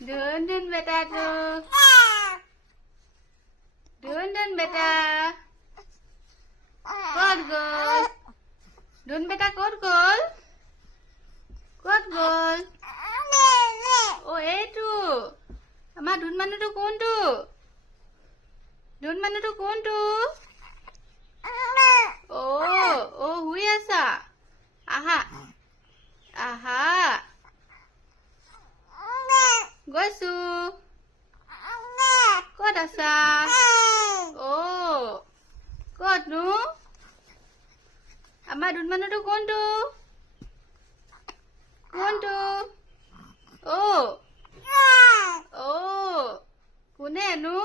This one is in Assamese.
Đun đun beta tu. Đun đun beta. Cốt gol. Đun beta cốt gol. Cốt gol. ও এইটো আমাৰ ধুন মানুহটো কোনটো ধুন মানুহটো কোনটো ও ও শুই আছা আহা আহা গৈছো ক'ত আছা ও ক'তনো আমাৰ ধুন মানুহটো কোনটো কোনটো ও ও কোনে নো